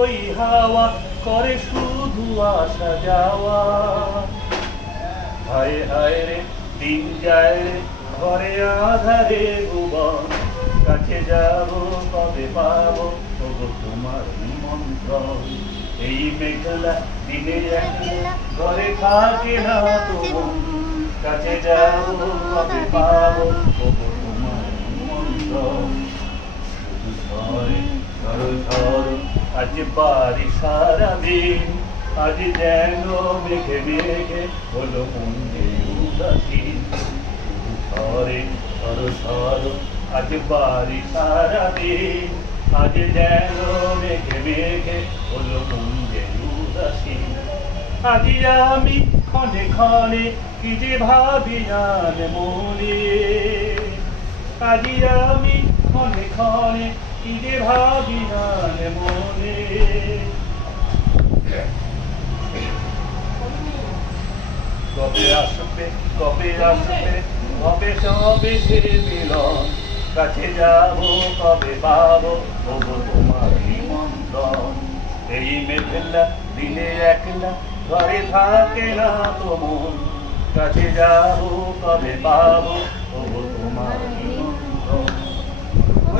ওই হাওয়া করে শুধু আসা যাওয়া। হায় হায় রে দিন যায় রে ঘরে আধারে ভুবন, কাছে যাব কবে পাবো তবু তোমার নিমন্ত্রণ। এই মেঘলা দিনে একলা ঘরে থাকে না তোমার, কাছে যাব কবে পাবো তবু তোমার নিমন্ত্রণ। শুধু ঝড়ে ঝড় ঝড় আজ বাড়ি সারাদিন, আজ যেন মেঘে মেঘে হলো মনে উদাসীন। ঝড়ে ঝড় ঝড় আজ বাড়ি সারাদিন, আজ যেন মেঘে মেঘে হলো মনে উদাসীন। আজ আমি ক্ষণে ক্ষণে কি যে ভাবি আর মনে, আজ আমি ক্ষণে ক্ষণে কি যে ভাবি আর মনে। কবে আসবে কবে আসবে কবে সবে সে মিলন, কাছে যাব কবে পাবো তবু তোমার নিমন্ত্রণ। এই মেঘলা দিনে একলা ঘরে থাকে না তো মন, কাছে যাব কবে পাবো তবু তোমার নিমন্ত্রণ।